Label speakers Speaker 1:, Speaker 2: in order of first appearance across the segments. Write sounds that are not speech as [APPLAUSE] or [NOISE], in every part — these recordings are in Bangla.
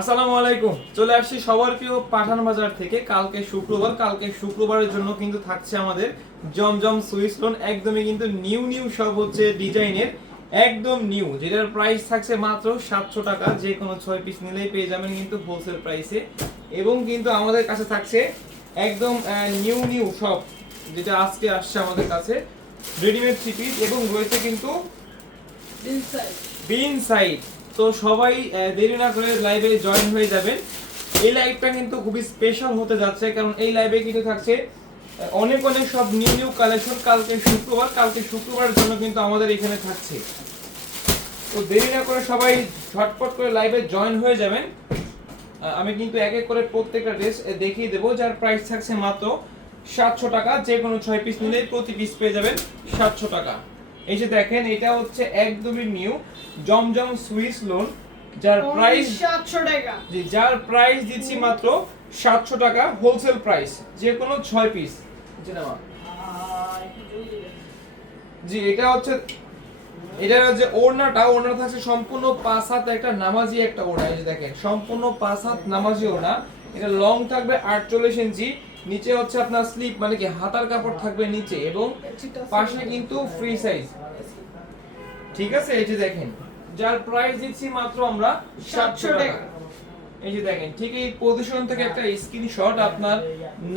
Speaker 1: আসসালামু আলাইকুম। চলে আসছি সবার প্রিয় পাঠান বাজার থেকে। কালকে শুক্রবার কালকে শুক্রবারের জন্য কিন্তু থাকছে আমাদের জমজম সুইস লোন একদমই কিন্তু নিউ নিউ সব হচ্ছে ডিজাইনের। একদম নিউ। যেটার প্রাইস থাকছে মাত্র সাতশো টাকা। যে কোনো ছয় পিস নিলেই পেয়ে যাবেন কিন্তু হোলসেল প্রাইসে এবং কিন্তু আমাদের কাছে থাকছে একদম নিউ নিউ সব। যেটা আজকে আসছে আমাদের কাছে। রেডিমেড থ্রি পিস এবং রয়েছে কিন্তু বিন সাইড তো সবাই দেরি না করে লাইভে জয়েন হয়ে যাবেন। এই লাইভটা কিন্তু খুবই স্পেশাল হতে যাচ্ছে, কারণ এই লাইভে কিন্তু থাকছে অনেক অনেক সব নিউ নিউ কালেকশন কালকে শুক্রবার, কালকে শুক্রবারের জন্য কিন্তু আমাদের এখানে থাকছে। তো দেরি না করে সবাই ঝটপট করে লাইভে জয়েন হয়ে যাবেন। আমি কিন্তু এক এক করে প্রত্যেকটা ড্রেস দেখিয়ে দেবো। যার প্রাইস থাকছে মাত্র সাতশো টাকা যে কোনো ছয় পিস নিলেই প্রতি পিস পেয়ে যাবেন সাতশো টাকা। এই যে দেখেন এটা হচ্ছে একদমই নিউ জমজম সুইস লোন যার প্রাইস
Speaker 2: সাতশো টাকা।
Speaker 1: জি যার প্রাইস দিচ্ছি মাত্র সাতশো টাকা হোলসেল প্রাইস যে কোনো ছয় পিস জি না মা? জি এটা হচ্ছে এটার যে ওড়নাটা ওড়না থাকছে সম্পূর্ণ পাঁচ হাত একটা নামাজি একটা ওড়না এই যে দেখেন সম্পূর্ণ পাঁচ হাত নামাজি ওড়না। এটা লং থাকবে আটচল্লিশ ইঞ্চি নিচে হচ্ছে আপনার স্লিপ মানে কি হাতার কাপড় থাকবে নিচে এবং পাশে কিন্তু ফ্রি সাইজ ঠিক আছে এই যে দেখেন যার প্রাইস দিচ্ছি মাত্র আমরা সাতশো
Speaker 2: 700
Speaker 1: টাকা। এই যে দেখেন ঠিক এই পজিশন থেকে একটা স্ক্রিনশট আপনার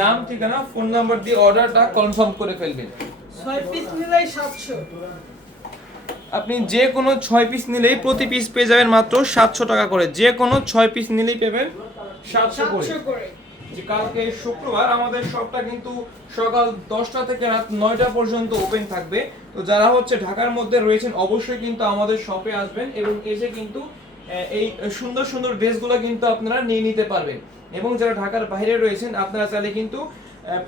Speaker 1: নাম ঠিকানা ফোন নাম্বার দিয়ে অর্ডারটা কনফার্ম করে ফেলবেন।
Speaker 2: ছয় পিস নিলেই সাতশো।
Speaker 1: আপনি যে কোনো ছয় পিস নিলেই প্রতি পিস পেয়ে যাবেন মাত্র সাতশো টাকা করে। যে কোনো ছয় পিস নিলেই পাবেন সাতশো করে। যে কালকে শুক্রবার আমাদের শপটা কিন্তু সকাল দশটা থেকে রাত নয়টা পর্যন্ত ওপেন থাকবে। তো যারা হচ্ছে ঢাকার মধ্যে রয়েছেন, অবশ্যই কিন্তু আমাদের শপে আসবেন এবং এসে কিন্তু এই সুন্দর সুন্দর ড্রেসগুলো কিন্তু আপনারা নিয়ে নিতে পারবেন। এবং যারা ঢাকার বাইরে রয়েছেন, আপনারা চাইলে কিন্তু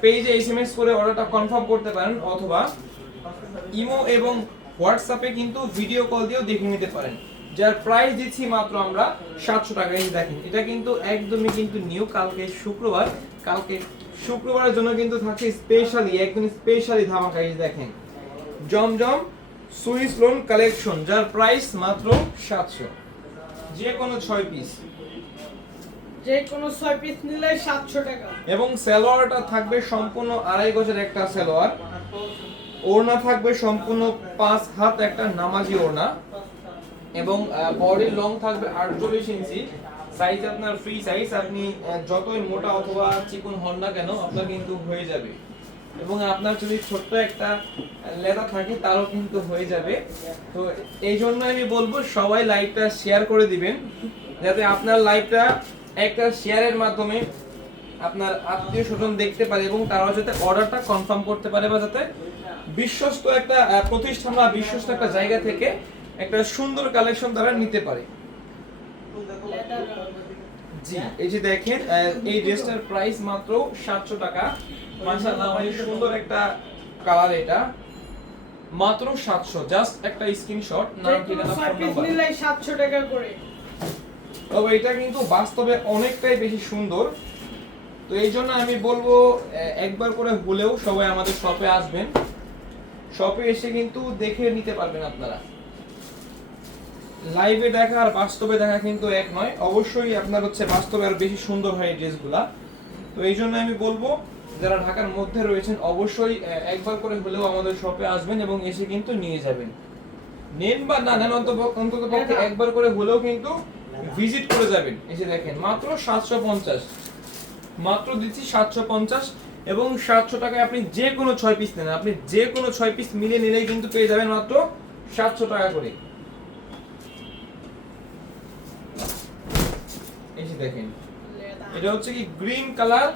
Speaker 1: পেজে এস এম এস করে অর্ডারটা কনফার্ম করতে পারেন অথবা ইমো এবং হোয়াটসঅ্যাপে কিন্তু ভিডিও কল দিয়েও দেখে নিতে পারেন। যার প্রাইস দিচ্ছি মাত্র আমরা সাতশো টাকা। এই দেখেন এটা কিন্তু একদমই কিন্তু নিউ কালকে শুক্রবার। কালকে শুক্রবারের জন্য কিন্তু থাকছে স্পেশালি একদম স্পেশালি ধামাকা। এই দেখেন জমজম সুইস লোন কালেকশন যার প্রাইস মাত্র সাতশো। যে কোনো ছয় পিস
Speaker 2: যে কোনো ছয় পিস নিলেই সাতশো টাকা।
Speaker 1: এবং সালোয়ারটা থাকবে সম্পূর্ণ আড়াই গজের একটা সালোয়ার। ওড়না থাকবে সম্পূর্ণ পাঁচ হাত একটা নামাজি ওড়না। এবং বডির লং থাকবে আটচল্লিশ ইঞ্চি। সাইজ আপনার ফ্রি সাইজ আপনি যতই মোটা অথবা চিকন হন না কেন, আপনার কিন্তু হয়ে যাবে। এবং আপনার যদি ছোট্ট একটা লেদা থাকে, তারও কিন্তু হয়ে যাবে। তো এই জন্য আমি বলব, সবাই লাইভটা শেয়ার করে দিবেন, যাতে আপনার লাইভটা একটা শেয়ারের মাধ্যমে আপনার আত্মীয় স্বজন দেখতে পারে এবং তারাও যাতে অর্ডারটা কনফার্ম করতে পারে বা যাতে বিশ্বস্ত একটা প্রতিষ্ঠান বা বিশ্বস্ত একটা জায়গা থেকে একটা সুন্দর কালেকশন তারা নিতে পারে। জি এই যে দেখেন এই ড্রেসটার প্রাইস মাত্র সাতশো টাকা। মাশাআল্লাহ অনেক সুন্দর একটা কালার এটা। মাত্র সাতশো জাস্ট একটা স্ক্রিনশট নাম ঠিকানা ফোন নাম্বার।
Speaker 2: সাতশো টাকা করে।
Speaker 1: তবে এটা কিন্তু বাস্তবে অনেকটাই বেশি সুন্দর। তো এই জন্য আমি বলব একবার করে হলেও সবাই আমাদের শপে আসবেন। শপে এসে কিন্তু দেখে নিতে পারবেন আপনারা। লাইভে দেখা আর বাস্তবে দেখা কিন্তু এক নয়। অবশ্যই আপনার হচ্ছে বাস্তবে আর বেশি সুন্দর হয় এই ড্রেসগুলা। তো এই জন্য আমি বলব যারা ঢাকার মধ্যে রয়েছেন অবশ্যই একবার করে হলেও আমাদের শপে আসবেন এবং এসে কিন্তু নিয়ে যাবেন। নেন বা না নেন অন্তত পক্ষে একবার করে হলেও কিন্তু ভিজিট করে যাবেন। এসে দেখেন মাত্র সাতশো পঞ্চাশ। মাত্র দিচ্ছি সাতশো পঞ্চাশ এবং সাতশো টাকায় আপনি যে কোনো ছয় পিস নেন। আপনি যে কোনো ছয় পিস মিলে নিলেই কিন্তু পেয়ে যাবেন মাত্র সাতশো টাকা করে এই যে দেখেন। এটা হচ্ছে কি গ্রিন কালার?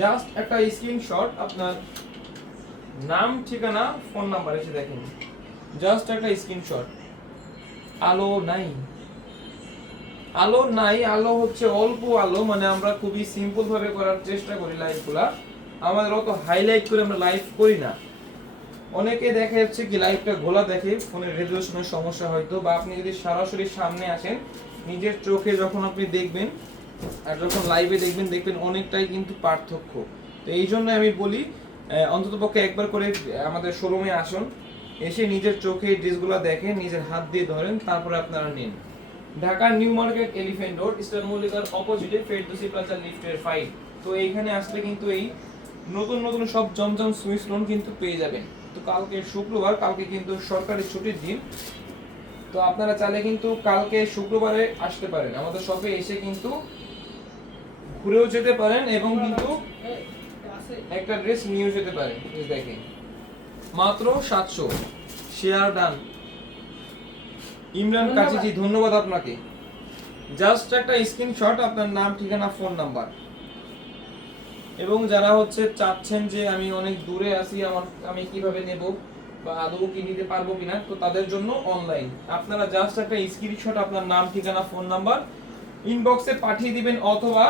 Speaker 1: জাস্ট একটা স্ক্রিনশট আপনার নাম ঠিকানা ফোন নাম্বার এসে দেখেন। জাস্ট একটা স্ক্রিনশট। আলো নাই। আলো নাই আলো হচ্ছে অল্প আলো মানে আমরা খুবই সিম্পল ভাবে করার চেষ্টা করি লাইভগুলা আমাদের অত হাইলাইট করে আমরা লাইভ করি না। অনেকে দেখা যাচ্ছে কি লাইভটা ঘোলা দেখে ফোনের রেজুলেশনের সমস্যা হয়তো, বা আপনি যদি সরাসরি সামনে আসেন, নিজের চোখে যখন আপনি দেখবেন, আর যখন লাইভে দেখবেন দেখবেন অনেকটাই কিন্তু পার্থক্য। তো এই জন্য আমি বলি অন্তত পক্ষে একবার করে আমাদের শোরুমে আসুন, এসে নিজের চোখে ড্রেসগুলো দেখেন নিজের হাত দিয়ে ধরেন, তারপরে আপনারা নিন। ঢাকার New Market Elephant Road, Eastern মল্লিকার অপোজিটে ফেরদৌসি প্লাজা লিফটের ফাইভ তো এইখানে আসলে কিন্তু এই নতুন নতুন সব জমজম সুইস লোন কিন্তু পেয়ে যাবেন। তো কালকে শুক্রবার, কালকে কিন্তু সরকারি ছুটির দিন। তো আপনারা চাইলে কিন্তু কালকে শুক্রবারে আসতে পারেন। আমাদের শপে এসে কিন্তু ঘুরেও যেতে পারেন এবং কিন্তু একটা ড্রেস নিয়েও যেতে পারেন। দেখেন, মাত্র সাতশো। Share done. ইমরান। কাচিজি ধন্যবাদ আপনাকে। জাস্ট একটা স্ক্রিনশট, আপনার নাম, ঠিকানা, ফোন নাম্বার। এবং যারা হচ্ছে চাচ্ছেন যে আমি অনেক দূরে আছি, আমার, আমি কীভাবে নেব বা আদৌ কি নিতে পারব কিনা, তো তাদের জন্য অনলাইন আপনারা জাস্ট একটা স্ক্রিনশট আপনার নাম, ঠিকানা ফোন নাম্বার ইনবক্সে পাঠিয়ে দিবেন, অথবা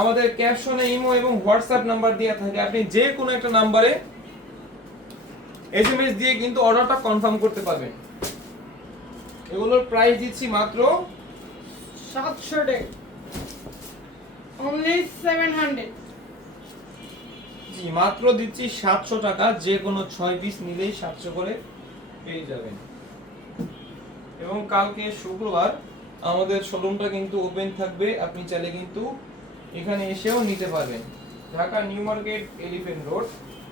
Speaker 1: আমাদের ক্যাপশনে ইমো এবং হোয়াটসঅ্যাপ নাম্বার দেওয়া থাকে। আপনি যে কোনো একটা নাম্বারে এসএমএস দিয়ে কিন্তু অর্ডারটা কনফার্ম করতে পারবেন। এগুলোর প্রাইস দিচ্ছি মাত্র
Speaker 2: সাতশো টাকা। অনলি সেভেন হান্ড্রেড
Speaker 1: জি মাত্র দিচ্ছি সাতশো টাকা, যে কোনো ছয় পিস নিলেই সাতশো করে পেয়ে যাবেন। এবং কালকে শুক্রবার আমাদের শোরুমটা কিন্তু ওপেন থাকবে, আপনি চাইলে কিন্তু এখানে এসেও নিতে পারবেন। Dhaka New Market Elephant Road,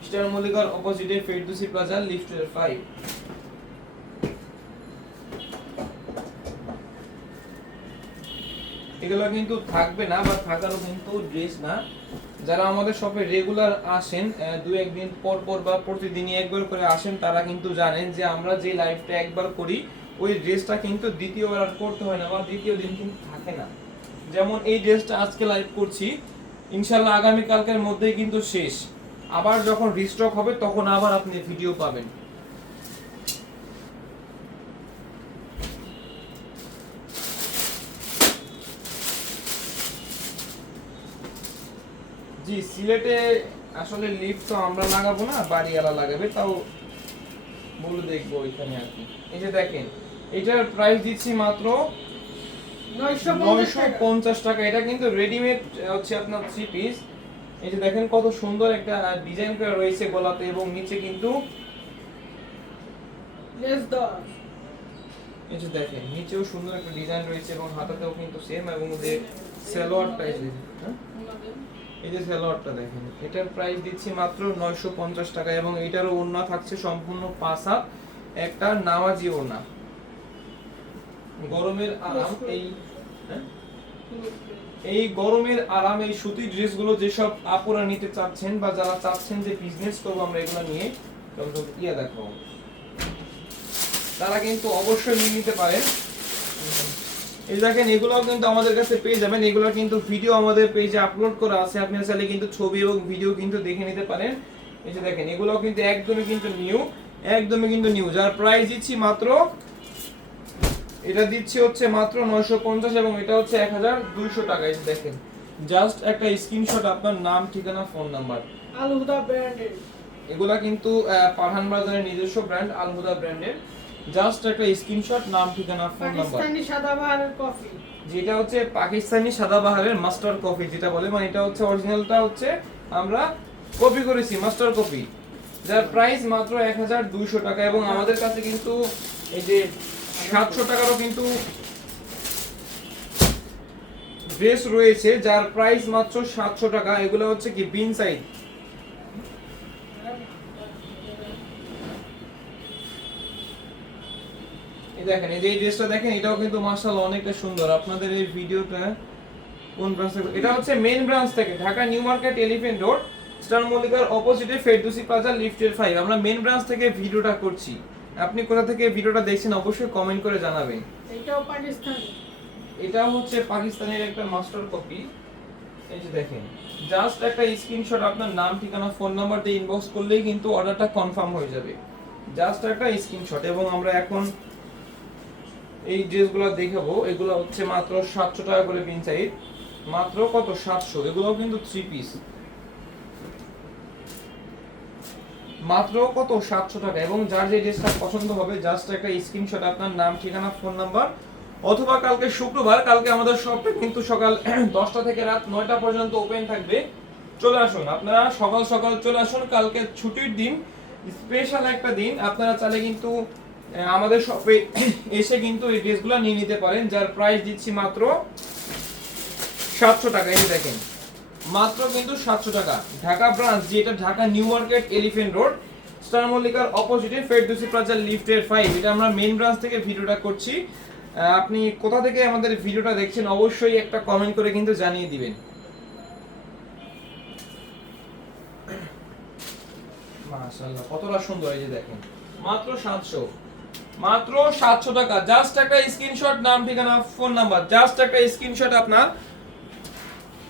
Speaker 1: star মল্লিকার অপোজিটে ফেরদুসি প্লাজা লিফটের ফাইভ। এগুলো কিন্তু থাকবে না, বা থাকারও কিন্তু ড্রেস না। যারা আমাদের শপে রেগুলার আসেন দু একদিন পর পর বা প্রতিদিনই একবার করে আসেন, তারা কিন্তু জানেন যে আমরা যে লাইফটা একবার করি, ওই ড্রেসটা কিন্তু দ্বিতীয়বার আর করতে হয় না বা দ্বিতীয় দিন কিন্তু থাকে না। যেমন এই ড্রেসটা আজকে লাইভ করছি ইনশাল্লাহ আগামীকালকের মধ্যেই কিন্তু শেষ। আবার যখন রিস্টক হবে, তখন আবার আপনি ভিডিও পাবেন। জি সিলেটে আসলে লিফট তো আমরা লাগাবো না বাড়িওয়ালা লাগাবে তাও বলে দেখব এখানে আর কি। এই যে দেখেন এটার প্রাইস দিচ্ছি মাত্র
Speaker 2: নয়শো
Speaker 1: পঞ্চাশ টাকা। এটা কিন্তু রেডিমেড হচ্ছে আপনার থ্রি পিস এই যে দেখেন কত সুন্দর একটা ডিজাইন করা রয়েছে গলাতে এবং নিচে কিন্তু এই যে দেখেন নিচেও সুন্দর একটা ডিজাইন রয়েছে এবং হাতাতেও কিন্তু সেম এবং যে সালোয়ারটা এই যে হ্যাঁ? এই যে সালোয়ারটা দেখেন, এটার প্রাইস দিচ্ছি মাত্র নয়শো পঞ্চাশ টাকা এবং এটারও ওড়না থাকছে সম্পূর্ণ হাত, একটা নামাজি ওড়না। গরমের আরাম, এই হ্যাঁ? এই গরমের আরাম, এই সুতির ড্রেসগুলো যেসব আপুরা নিতে চাচ্ছেন বা যারা চাচ্ছেন যে বিজনেস করব আমরা এগুলো নিয়ে ইয়ে দেখো তারা কিন্তু অবশ্যই নিয়ে নিতে পারেন। এই দেখেন এগুলোও কিন্তু আমাদের কাছে পেয়ে যাবেন। এগুলো কিন্তু ভিডিও আমাদের পেজে আপলোড করা আছে। আপনি চাইলে কিন্তু ছবি এবং ভিডিও কিন্তু দেখে নিতে পারেন। এই যে দেখেন এগুলোও কিন্তু একদমই কিন্তু নিউ একদমই কিন্তু নিউ যার প্রাইস দিচ্ছি মাত্র এটা দিচ্ছি হচ্ছে মাত্র নয়শো পঞ্চাশ এবং এটা হচ্ছে এক হাজার দুইশো টাকা। এই যে দেখেন জাস্ট একটা স্ক্রিনশট আপনার নাম ঠিকানা ফোন নাম্বার
Speaker 2: আলহুদা ব্র্যান্ডের।
Speaker 1: এগুলা কিন্তু পাঠান বাজারের নিজস্ব ব্র্যান্ড আলহুদা ব্র্যান্ডের। জাস্ট একটা স্ক্রিনশট নাম ঠিকানা ফোন নাম্বার
Speaker 2: পাকিস্তানি সাদাবাহারের কফি
Speaker 1: যেটা হচ্ছে পাকিস্তানি সাদাবাহারের মাস্টার কফি যেটা বলে মানে এটা হচ্ছে অরিজিনালটা হচ্ছে আমরা কপি করেছি মাস্টার কপি যার প্রাইস মাত্র এক হাজার দুইশো টাকা এবং আমাদের কাছে কিন্তু এই যে সাতশো টাকারও কিন্তু ড্রেস রয়েছে যার প্রাইস মাত্র সাতশো টাকা। এগুলো হচ্ছে কি বিন সাইজ দেখেন এই যে এই ড্রেসটা দেখেন এটাও কিন্তু মার্শাল্লাহ অনেকটা সুন্দর। আপনাদের এই ভিডিওটা কোন ব্রাঞ্চ থেকে? এটা হচ্ছে মেইন ব্রাঞ্চ থেকে Dhaka New Market Elephant Road star মল্লিকার অপোজিটে ফেরদৌসি প্লাজা লিফটের ফাইভ আমরা মেইন ব্রাঞ্চ থেকে ভিডিওটা করছি। আপনি কোথা থেকে ভিডিওটা দেখছেন অবশ্যই কমেন্ট করে জানাবেন।
Speaker 2: এটাও পাকিস্তানি।
Speaker 1: এটা হচ্ছে পাকিস্তানের একটা মাস্টার কপি এই যে দেখেন জাস্ট একটা স্ক্রিনশট আপনার নাম ঠিকানা ফোন নাম্বার দিয়ে ইনবক্স করলেই কিন্তু অর্ডারটা কনফার্ম হয়ে যাবে। জাস্ট একটা স্ক্রিনশট এবং আমরা এখন এই ড্রেসগুলো দেখাবো। এগুলো হচ্ছে মাত্র সাতশো টাকা করে পিন সাইজ। মাত্র কত? সাতশো। এগুলো কিন্তু থ্রি পিস মাত্র কত? সাতশো টাকা। এবং যার যে ড্রেসটা পছন্দ হবে জাস্ট একটা স্ক্রিনশট আপনার নাম, ঠিকানা ফোন নাম্বার অথবা কালকে শুক্রবার, কালকে আমাদের শপটা কিন্তু সকাল [CLEARS THROAT] দশটা থেকে রাত নয়টা পর্যন্ত ওপেন থাকবে। চলে আসুন। আপনারা সকাল সকাল চলে আসুন। কালকে ছুটির দিন স্পেশাল একটা দিন। আপনারা চাইলে কিন্তু আমাদের শপে এসে কিন্তু এই ড্রেসগুলো নিয়ে নিতে পারেন, যার প্রাইস দিচ্ছি মাত্র সাতশো টাকা। এই দেখেন, মাত্র কিন্তু সাতশো টাকা। ঢাকা ব্রাঞ্চ যেটা Dhaka New Market Elephant Road star মল্লিকার অপোজিটে ফেরদৌসি প্লাজা লিফটের ফাইভ এটা আমরা মেন ব্রাঞ্চ থেকে ভিডিওটা করছি। আপনি কোথা থেকে আমাদের ভিডিওটা দেখছেন অবশ্যই একটা কমেন্ট করে কিন্তু জানিয়ে দিবেন। মাশাআল্লাহ, কতটা সুন্দর এই যে দেখেন। মাত্র সাতশো। মাত্র সাতশো টাকা। জাস্ট একটা স্ক্রিনশট নাম ঠিকানা ফোন নাম্বার জাস্ট একটা স্ক্রিনশট আপনার